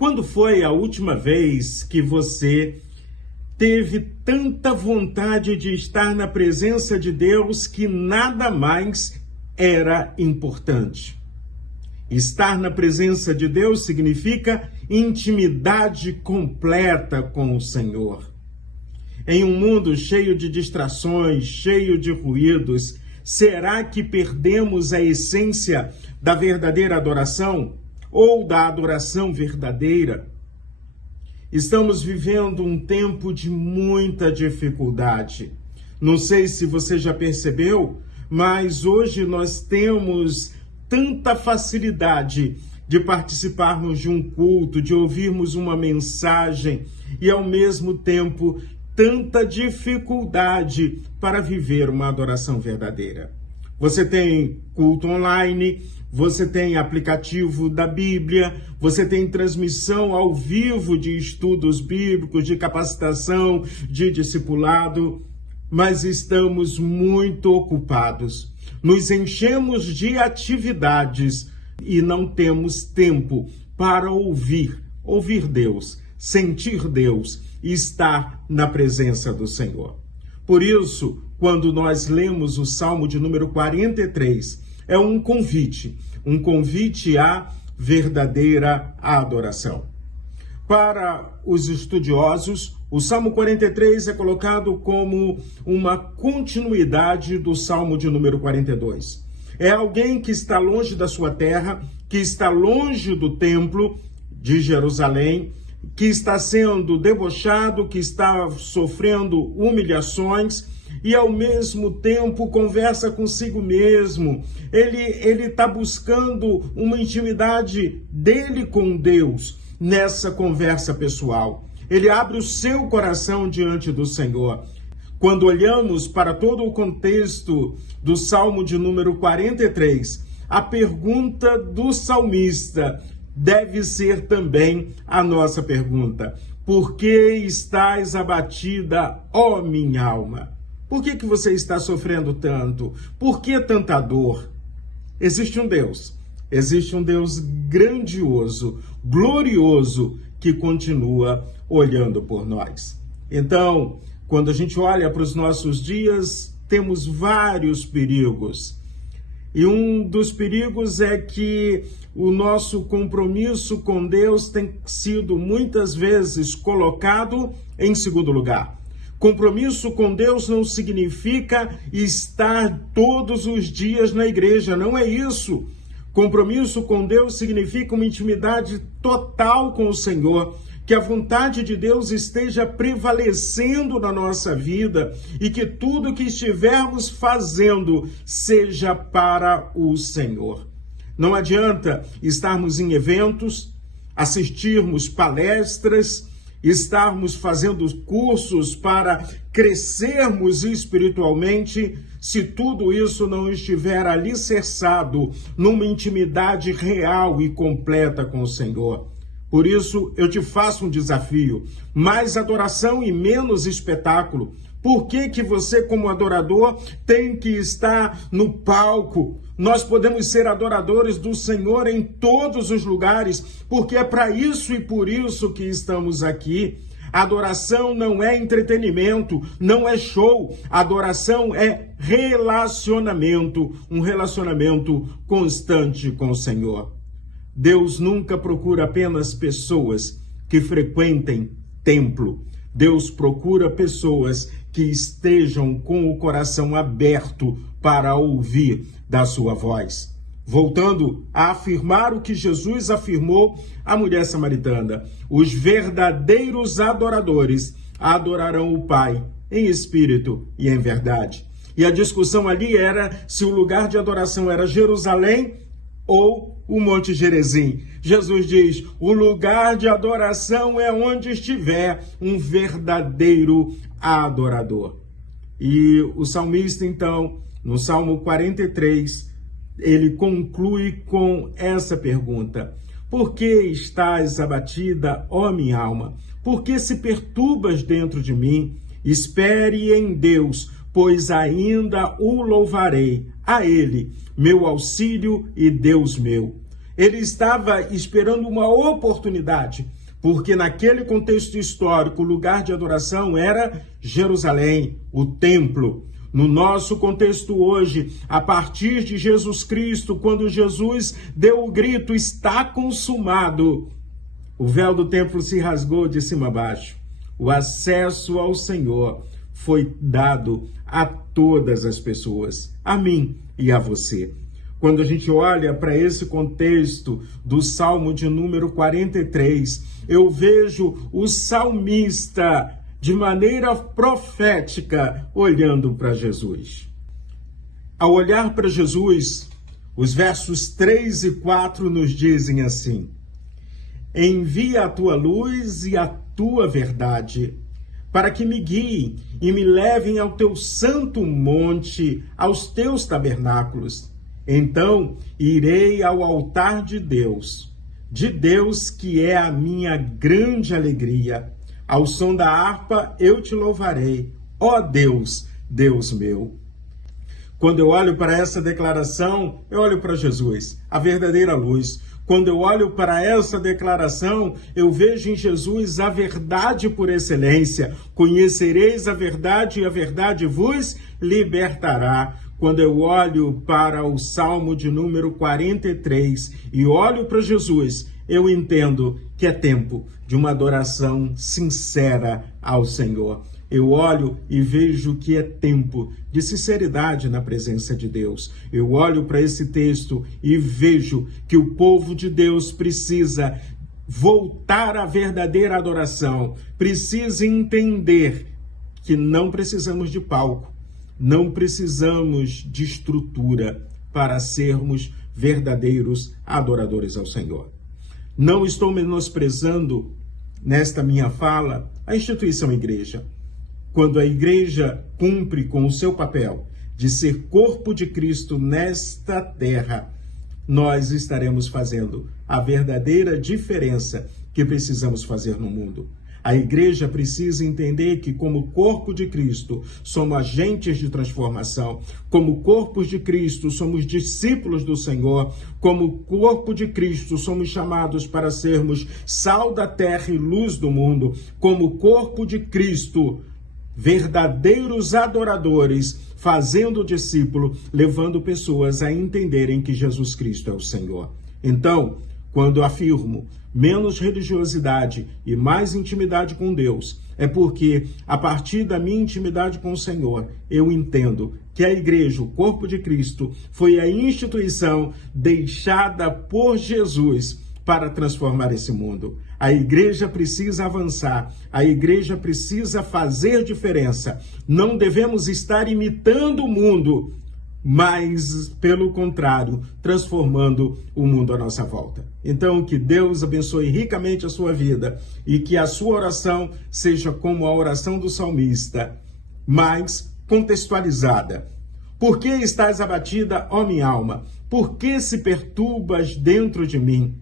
Quando foi a última vez que você teve tanta vontade de estar na presença de Deus que nada mais era importante? Estar na presença de Deus significa intimidade completa com o Senhor. Em um mundo cheio de distrações, cheio de ruídos, será que perdemos a essência da verdadeira adoração ou da adoração verdadeira? Estamos vivendo um tempo de muita dificuldade. Não sei se você já percebeu, mas hoje nós temos tanta facilidade de participarmos de um culto, de ouvirmos uma mensagem e, ao mesmo tempo, tanta dificuldade para viver uma adoração verdadeira. Você tem culto online, você tem aplicativo da Bíblia, você tem transmissão ao vivo de estudos bíblicos, de capacitação, de discipulado, mas estamos muito ocupados. Nos enchemos de atividades e não temos tempo para ouvir Deus, sentir Deus e estar na presença do Senhor. Por isso, quando nós lemos o Salmo de número 43, é um convite à verdadeira adoração. Para os estudiosos, o Salmo 43 é colocado como uma continuidade do Salmo de número 42. É alguém que está longe da sua terra, que está longe do templo de Jerusalém, que está sendo debochado, que está sofrendo humilhações e, ao mesmo tempo, conversa consigo mesmo. Ele está buscando uma intimidade dele com Deus nessa conversa pessoal. Ele abre o seu coração diante do Senhor. Quando olhamos para todo o contexto do Salmo de número 43, a pergunta do salmista deve ser também a nossa pergunta. Por que estás abatida, ó minha alma? Por que você está sofrendo tanto? Por que tanta dor? Existe um Deus grandioso, glorioso, que continua olhando por nós. Então, quando a gente olha para os nossos dias, temos vários perigos. E um dos perigos é que o nosso compromisso com Deus tem sido muitas vezes colocado em segundo lugar. Compromisso com Deus não significa estar todos os dias na igreja, não é isso. Compromisso com Deus significa uma intimidade total com o Senhor, que a vontade de Deus esteja prevalecendo na nossa vida e que tudo que estivermos fazendo seja para o Senhor. Não adianta estarmos em eventos, assistirmos palestras, estarmos fazendo cursos para crescermos espiritualmente, se tudo isso não estiver alicerçado numa intimidade real e completa com o Senhor. Por isso, eu te faço um desafio: mais adoração e menos espetáculo. Por que você, como adorador, tem que estar no palco? Nós podemos ser adoradores do Senhor em todos os lugares, porque é para isso e por isso que estamos aqui. Adoração não é entretenimento, não é show. Adoração é relacionamento, um relacionamento constante com o Senhor. Deus nunca procura apenas pessoas que frequentem templo. Deus procura pessoas que estejam com o coração aberto para ouvir da sua voz. Voltando a afirmar o que Jesus afirmou à mulher samaritana: os verdadeiros adoradores adorarão o Pai em espírito e em verdade. E a discussão ali era se o lugar de adoração era Jerusalém ou o Monte Gerizim. Jesus diz: o lugar de adoração é onde estiver um verdadeiro adorador. E o salmista, então, no Salmo 43, ele conclui com essa pergunta: por que estás abatida, ó minha alma? Por que se perturbas dentro de mim? Espere em Deus, pois ainda o louvarei, a Ele, meu auxílio e Deus meu. Ele estava esperando uma oportunidade, porque naquele contexto histórico, o lugar de adoração era Jerusalém, o templo. No nosso contexto hoje, a partir de Jesus Cristo, quando Jesus deu o grito, está consumado, o véu do templo se rasgou de cima a baixo. O acesso ao Senhor foi dado a todas as pessoas, a mim e a você. Quando a gente olha para esse contexto do Salmo de número 43, eu vejo o salmista de maneira profética olhando para Jesus. Ao olhar para Jesus, os versos 3 e 4 nos dizem assim: envia a tua luz e a tua verdade, para que me guiem e me levem ao teu santo monte, aos teus tabernáculos. Então irei ao altar de Deus que é a minha grande alegria. Ao som da harpa eu te louvarei, ó Deus, Deus meu. Quando eu olho para essa declaração, eu olho para Jesus, a verdadeira luz. Quando eu olho para essa declaração, eu vejo em Jesus a verdade por excelência. Conhecereis a verdade e a verdade vos libertará. Quando eu olho para o Salmo de número 43 e olho para Jesus, eu entendo que é tempo de uma adoração sincera ao Senhor. Eu olho e vejo que é tempo de sinceridade na presença de Deus. Eu olho para esse texto e vejo que o povo de Deus precisa voltar à verdadeira adoração, precisa entender que não precisamos de palco, não precisamos de estrutura para sermos verdadeiros adoradores ao Senhor. Não estou menosprezando, nesta minha fala, a instituição igreja. Quando a igreja cumpre com o seu papel de ser corpo de Cristo nesta terra, nós estaremos fazendo a verdadeira diferença que precisamos fazer no mundo. A igreja precisa entender que, como corpo de Cristo, somos agentes de transformação. Como corpos de Cristo, somos discípulos do Senhor. Como corpo de Cristo, somos chamados para sermos sal da terra e luz do mundo. Como corpo de Cristo, verdadeiros adoradores, fazendo discípulo, levando pessoas a entenderem que Jesus Cristo é o Senhor. Então, quando afirmo menos religiosidade e mais intimidade com Deus, é porque, a partir da minha intimidade com o Senhor, eu entendo que a igreja, o corpo de Cristo, foi a instituição deixada por Jesus para transformar esse mundo. A igreja precisa avançar, a igreja precisa fazer diferença. Não devemos estar imitando o mundo, mas, pelo contrário, transformando o mundo à nossa volta. Então, que Deus abençoe ricamente a sua vida e que a sua oração seja como a oração do salmista, mas contextualizada. Por que estás abatida, ó minha alma? Por que se perturbas dentro de mim?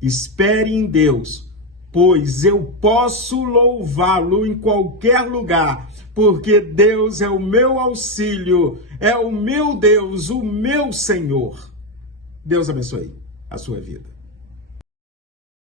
Espere em Deus, pois eu posso louvá-lo em qualquer lugar, porque Deus é o meu auxílio, é o meu Deus, o meu Senhor. Deus abençoe a sua vida.